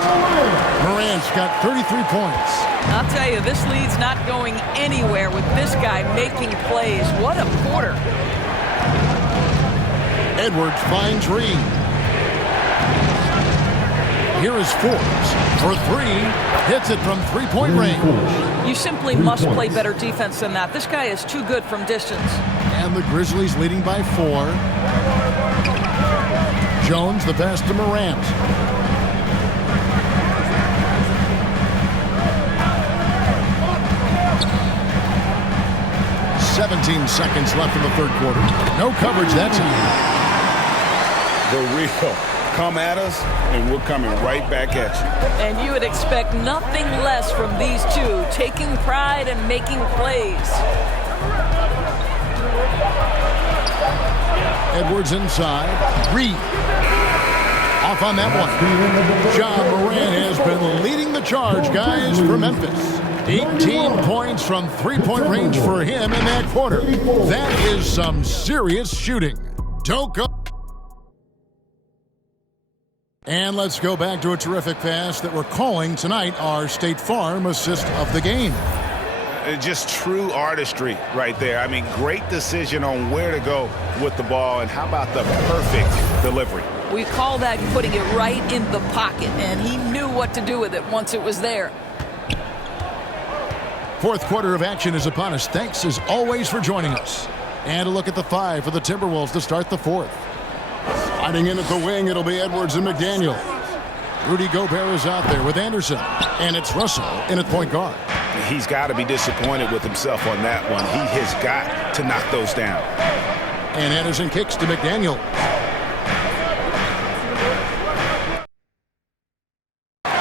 Morant's got 33 points. I'll tell you, this lead's not going anywhere with this guy making plays. What a quarter. Edwards finds Reed. Here is Forbes for 3. Hits it from three-point range. You simply must play better defense than that. This guy is too good from distance. And the Grizzlies leading by 4. Jones the pass to Morant. "17 seconds left in the third quarter. No coverage that time. The real come at us, and we're coming right back at you. And you would expect nothing less from these two, taking pride and making plays. Edwards inside. Reed. Off on that one. John Morant has been leading the charge, guys, for Memphis. 18 points from three-point range for him in that quarter. That is some serious shooting. Don't go. And let's go back to a terrific pass that we're calling tonight our State Farm assist of the game. Just true artistry right there. I mean, great decision on where to go with the ball, and how about the perfect delivery? We call that putting it right in the pocket, and he knew what to do with it once it was there. Fourth quarter of action is upon us. Thanks, as always, for joining us. And a look at the 5 for the Timberwolves to start the fourth. Sliding in at the wing, it'll be Edwards and McDaniel. Rudy Gobert is out there with Anderson. And it's Russell in at point guard. He's got to be disappointed with himself on that one. He has got to knock those down. And Anderson kicks to McDaniel.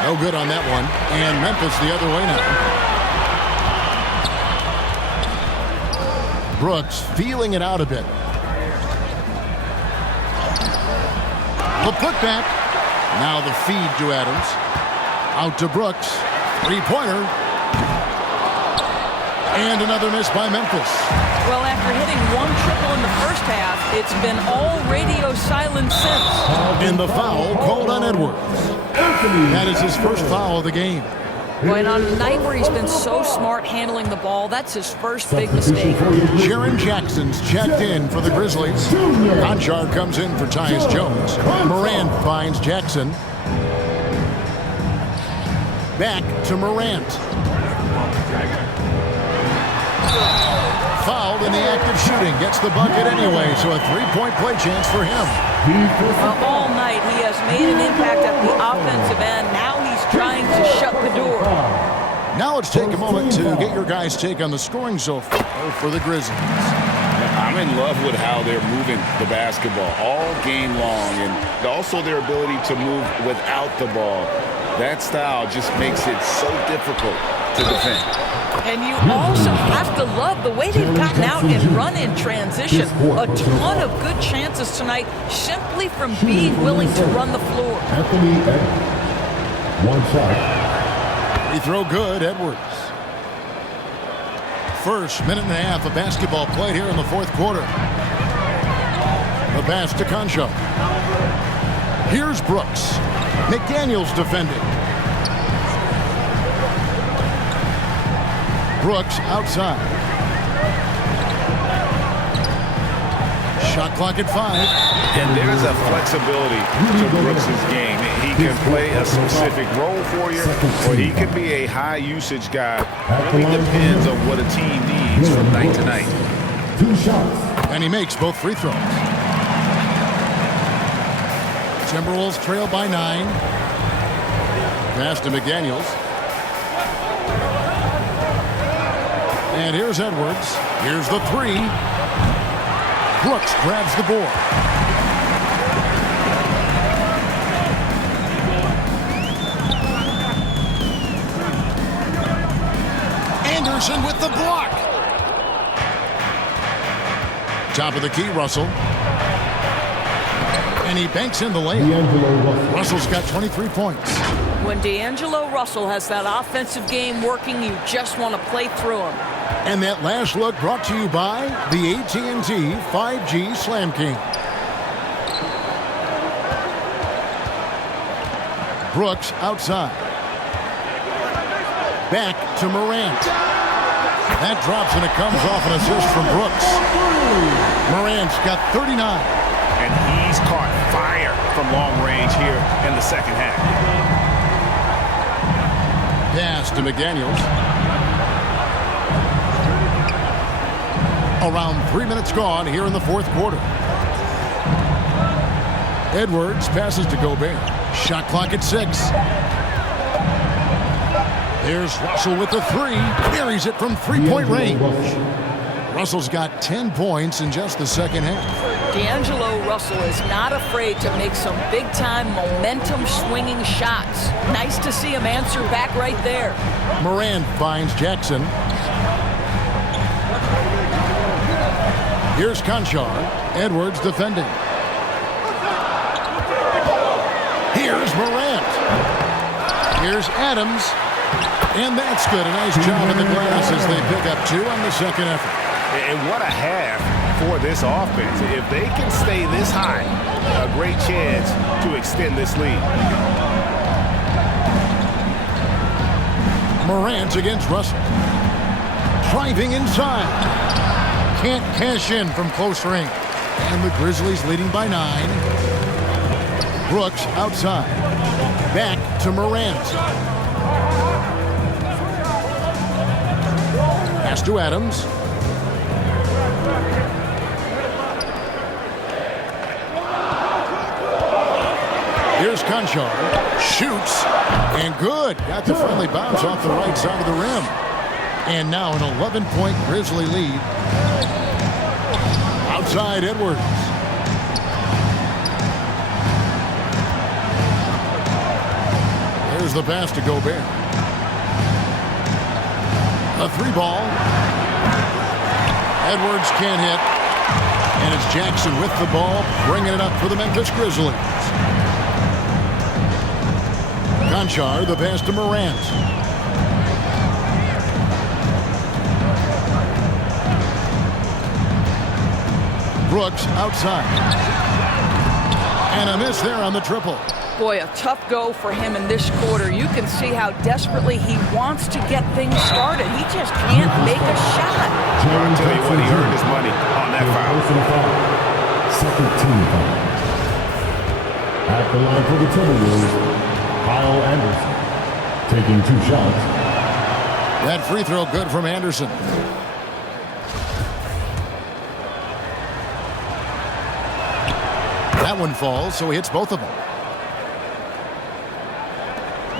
No good on that one. And Memphis the other way now. Brooks feeling it out a bit. The putback. Now the feed to Adams. Out to Brooks. Three-pointer. And another miss by Memphis. Well, after hitting one triple in the first half, it's been all radio silence since. And the foul called on Edwards. That is his first foul of the game. Well, and on a night where he's been so smart handling the ball, that's his first big mistake. Jaren Jackson's checked in for the Grizzlies. Conchar comes in for Tyus Jones. Morant finds Jackson. Back to Morant. Fouled in the act of shooting. Gets the bucket anyway, so a three-point play chance for him. All night he has made an impact at the offensive end. Now he's trying to shut the door. Now let's take a moment to get your guys' take on the scoring so far for the Grizzlies. I'm in love with how they're moving the basketball all game long, and also their ability to move without the ball. That style just makes it so difficult to defend. And you also have to love the way they've gotten out and run in transition. A ton of good chances tonight simply from being willing to run the floor. Anthony Edwards. One shot. Free throw good, Edwards. First minute and a half of basketball played here in the fourth quarter. The pass to Concho. Here's Brooks. McDaniels defending. Brooks outside. Shot clock at 5. And there's a flexibility to Brooks' game. He can play a specific role for you, or he can be a high-usage guy. It really depends on what a team needs from night to night. 2 shots. And he makes both free throws. Timberwolves trail by 9. Pass to McDaniels. And here's Edwards. Here's the 3. Brooks grabs the board. Anderson with the block. Top of the key, Russell. And he banks in the layup. Russell's got 23 points. When D'Angelo Russell has that offensive game working, you just want to play through him. And that last look brought to you by the AT&T 5G Slam King. Brooks outside. Back to Morant. That drops and it comes off an assist from Brooks. Morant's got 39. And he's caught fire from long range here in the second half. Pass to McDaniels. Around 3 minutes gone here in the fourth quarter. Edwards passes to Gobert. Shot clock at 6. There's Russell with the 3. Buries it from three-point range. Russell's got 10 points in just the second half. D'Angelo Russell is not afraid to make some big-time momentum-swinging shots. Nice to see him answer back right there. Morant finds Jackson. Here's Conchar. Edwards defending. Here's Morant. Here's Adams. And that's good. A nice job in the glass as they pick up 2 on the second effort. And what a half for this offense. If they can stay this high, a great chance to extend this lead. Morant against Russell. Driving inside. Can't cash in from close range. And the Grizzlies leading by 9. Brooks outside. Back to Morant. Pass to Adams. Here's Conchar. Shoots. And good. Got the friendly bounce off the right side of the rim. And now an 11-point Grizzly lead. Outside Edwards. There's the pass to Gobert. A 3-ball. Edwards can't hit. And it's Jackson with the ball, bringing it up for the Memphis Grizzlies. Conchar, the pass to Morant. Brooks outside. And a miss there on the triple. Boy, a tough go for him in this quarter. You can see how desperately he wants to get things started. He just can't make a shot. I'll tell you what, he earned his money on that foul. Second team foul. At the line for the Timberwolves, Kyle Anderson, taking 2 shots. That free throw good from Anderson. That one falls, so he hits both of them.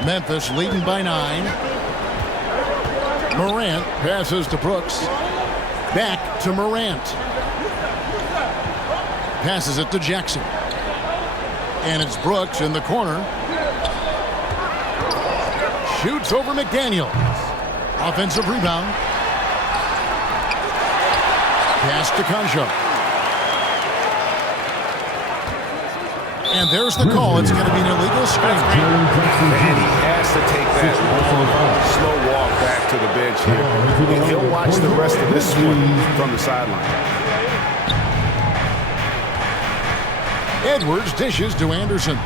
Memphis leading by 9. Morant passes to Brooks. Back to Morant. Passes it to Jackson. And it's Brooks in the corner. Shoots over McDaniels. Offensive rebound. Pass to Concho. And there's the call. It's going to be an illegal screen. And he has to take that long, slow walk back to the bench here. And he'll watch the rest of this one from the sideline. Edwards dishes to Anderson.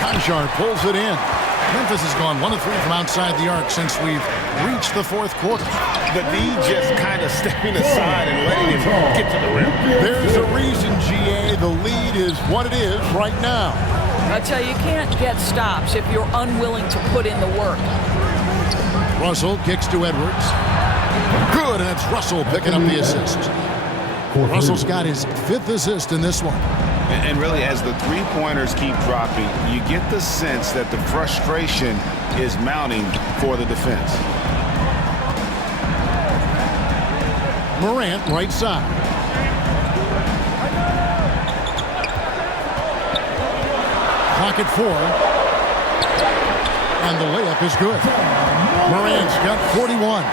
Conchar pulls it in. Memphis has gone 1 of 3 from outside the arc since we've reached the 4th quarter. The D just kind of stepping aside and letting him get to the rim. There's a reason, GA. The lead is what it is right now. I tell you, you can't get stops if you're unwilling to put in the work. Russell kicks to Edwards. Good, and it's Russell picking up the assist. Russell's got his 5th assist in this one. And really, as the three-pointers keep dropping, you get the sense that the frustration is mounting for the defense. Morant, right side. Pocket 4. And the layup is good. Morant's got 41.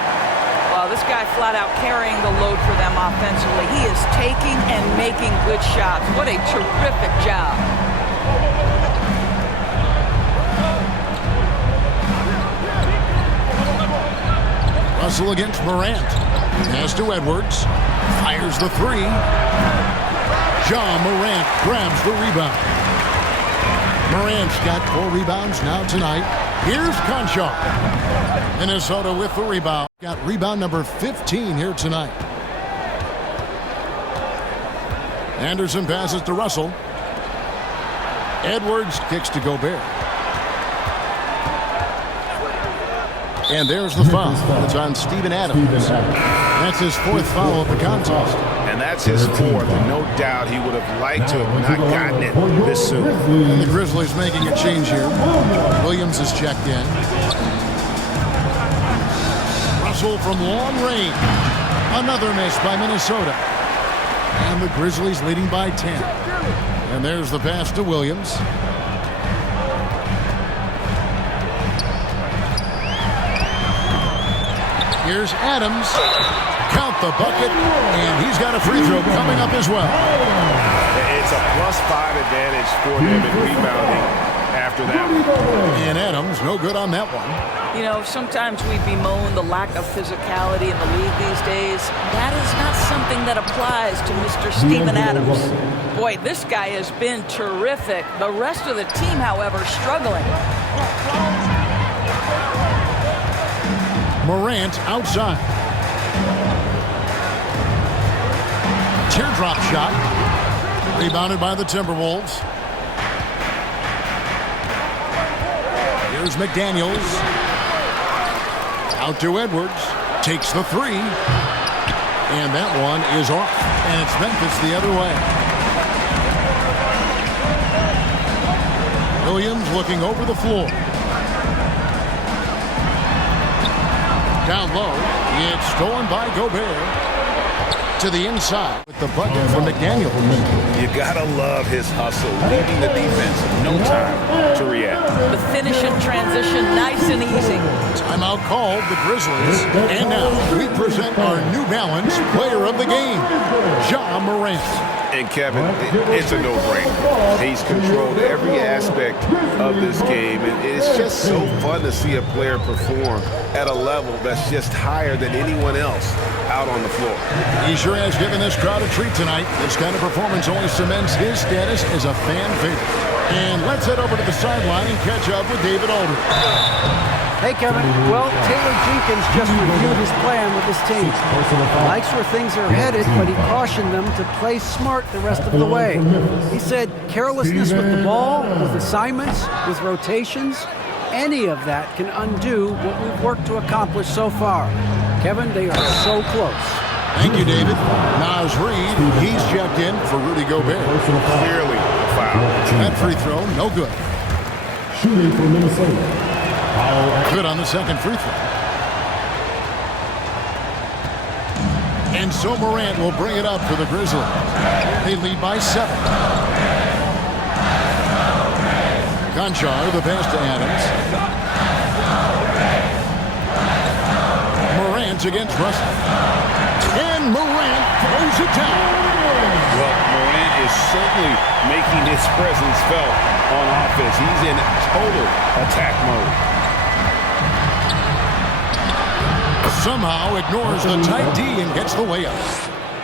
Well, this guy flat out carrying the load for them offensively. He is taking and making good shots. What a terrific job. Russell against Morant. Pass to Edwards. Fires the 3. John Morant grabs the rebound. Morant's got 4 rebounds now tonight. Here's Concho. Minnesota with the rebound. Got rebound number 15 here tonight. Anderson passes to Russell. Edwards kicks to Gobert. And there's the foul. It's on Steven Adams. That's his 4th foul of the contest. And that's his 4th, and no doubt he would have liked to have not gotten it this soon. And the Grizzlies making a change here. Williams is checked in. Russell from long range. Another miss by Minnesota. And the Grizzlies leading by 10. And there's the pass to Williams. Here's Adams. Count the bucket, and he's got a free throw coming up as well. It's a +5 advantage for them in rebounding after that one. And Adams, no good on that one. You know, sometimes we bemoan the lack of physicality in the league these days. That is not something that applies to Mr. Steven Adams. Boy, this guy has been terrific. The rest of the team, however, struggling. Morant outside. Teardrop shot. Rebounded by the Timberwolves. Here's McDaniels. Out to Edwards. Takes the 3. And that one is off. And it's Memphis the other way. Williams looking over the floor. Down low. It's stolen by Gobert. To the inside with the bucket from McDaniel. You gotta love his hustle, leaving the defense no time to react. The finish in transition, nice and easy. Timeout called the Grizzlies. And now we present our New Balance player of the game, Ja Morant. And Kevin, it's a no-brainer. He's controlled every aspect of this game, and it's just so fun to see a player perform at a level that's just higher than anyone else out on the floor. He sure has given this crowd a treat tonight. This kind of performance only cements his status as a fan favorite. And let's head over to the sideline and catch up with David Aldridge. Hey, Kevin. Well, Taylor Jenkins just reviewed his plan with his team. He likes where things are headed, but he cautioned them to play smart the rest of the way. He said carelessness with the ball, with assignments, with rotations, any of that can undo what we've worked to accomplish so far. Kevin, they are so close. Thank you, David. Naz Reid, he's checked in for Rudy Gobert. Clearly a foul. That free throw, no good. Shooting for Minnesota. Good on the second free throw. And so Morant will bring it up for the Grizzlies. They lead by 7. Conchar, the pass to Adams. Morant against Russell. And Morant throws it down. Well, Morant is certainly making his presence felt on offense. He's in total attack mode. Somehow ignores the tight D and gets the layup.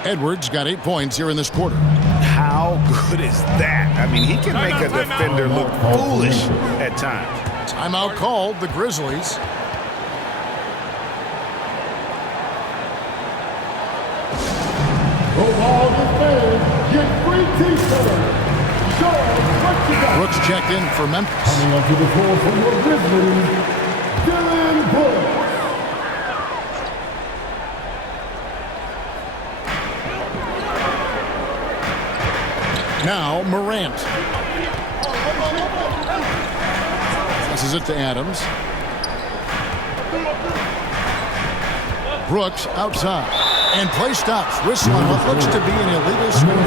Edwards got 8 points here in this quarter. How good is that? I mean, he can make a defender look foolish at times. Timeout called, the Grizzlies. Brooks checked in for Memphis. Coming onto the floor for your Grizzlies, Dylan Brooks. Now Morant. Passes it to Adams. Brooks outside. And play stops. Whistle on what looks to be an illegal swing.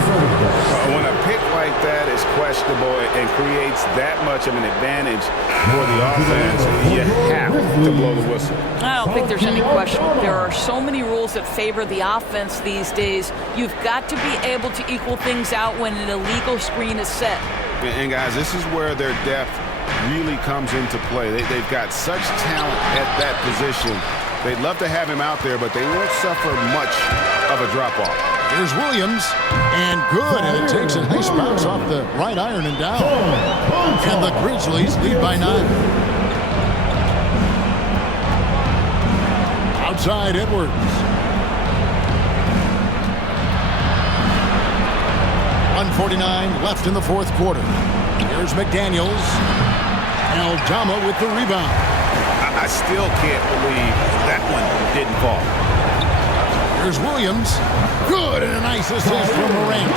When a pick like that is questionable and creates that much of an advantage for the offense, you have to blow the whistle. I don't think there's any question. There are so many rules that favor the offense these days. You've got to be able to equal things out when an illegal screen is set. And guys, this is where their depth really comes into play. They've got such talent at that position. They'd love to have him out there, but they won't suffer much of a drop-off. Here's Williams, and good, and it takes a nice bounce off the right iron and down. And the Grizzlies lead by 9. Outside Edwards. 1:49 left in the fourth quarter. Here's McDaniels. Aldama with the rebound. I still can't believe that one didn't fall. Here's Williams. Good, and a nice assist from Morant.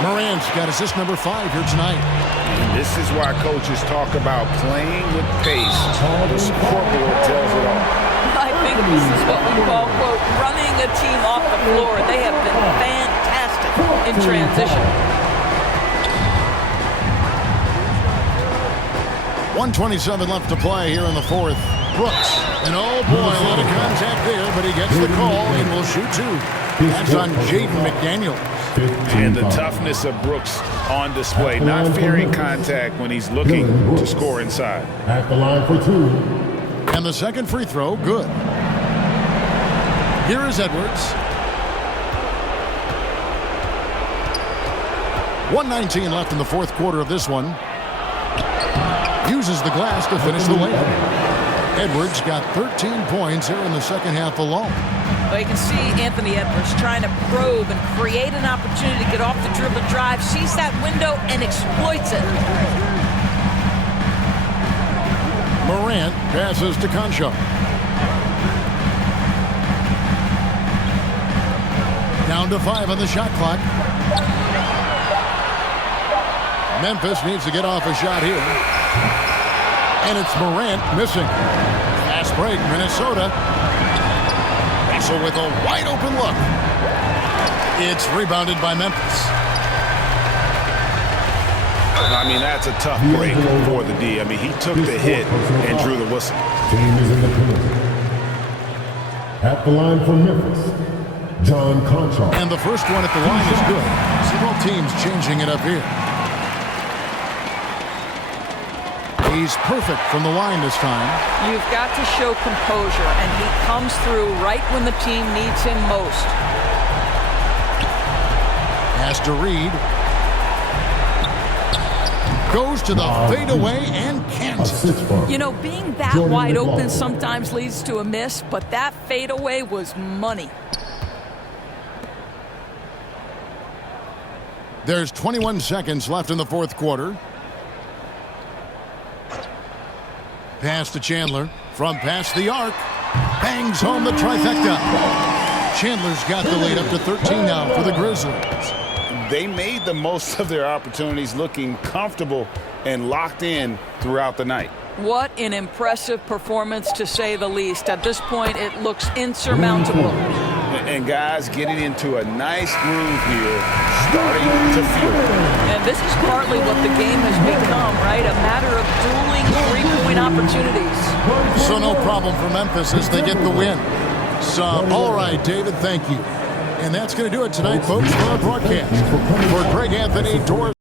Morant's got assist number 5 here tonight. And this is why coaches talk about playing with pace. The scoreboard tells it all. I think this is what we call, quote, running a team off the floor. They have been fantastic in transition. 1:27 left to play here in the fourth. Brooks, and oh boy, a lot of contact there, but he gets the call and will shoot 2. That's on Jaden McDaniels. And the toughness of Brooks on display, not fearing contact when he's looking to score inside. At the line for 2. And the second free throw, good. Here is Edwards. 1:19 left in the fourth quarter of this one. Uses the glass to finish the layup. Edwards got 13 points here in the second half alone. Well, you can see Anthony Edwards trying to probe and create an opportunity to get off the dribble drive, sees that window, and exploits it. Morant passes to Conchar. Down to 5 on the shot clock. Memphis needs to get off a shot here. And it's Morant missing. Fast break, Minnesota. Russell with a wide open look. It's rebounded by Memphis. I mean, that's a tough break for the D. I mean, he took the hit and drew the whistle. Team is in the penalty. At the line for Memphis, John Conchar. And the first one at the line is good. Several teams changing it up here. He's perfect from the line this time. You've got to show composure, and he comes through right when the team needs him most. Has to Reed. Goes to the fadeaway and can't. You know, being that wide open sometimes leads to a miss, but that fadeaway was money. There's 21 seconds left in the fourth quarter. Pass to Chandler. From past the arc. Bangs home the trifecta. Chandler's got the lead up to 13 now for the Grizzlies. They made the most of their opportunities, looking comfortable and locked in throughout the night. What an impressive performance, to say the least. At this point, it looks insurmountable. And guys getting into a nice groove here, starting to feel it. And this is partly what the game has become, right? A matter of dueling three-point opportunities. So no problem for Memphis as they get the win. So, all right, David, thank you. And that's going to do it tonight, folks, for our broadcast. For Greg Anthony, Doris.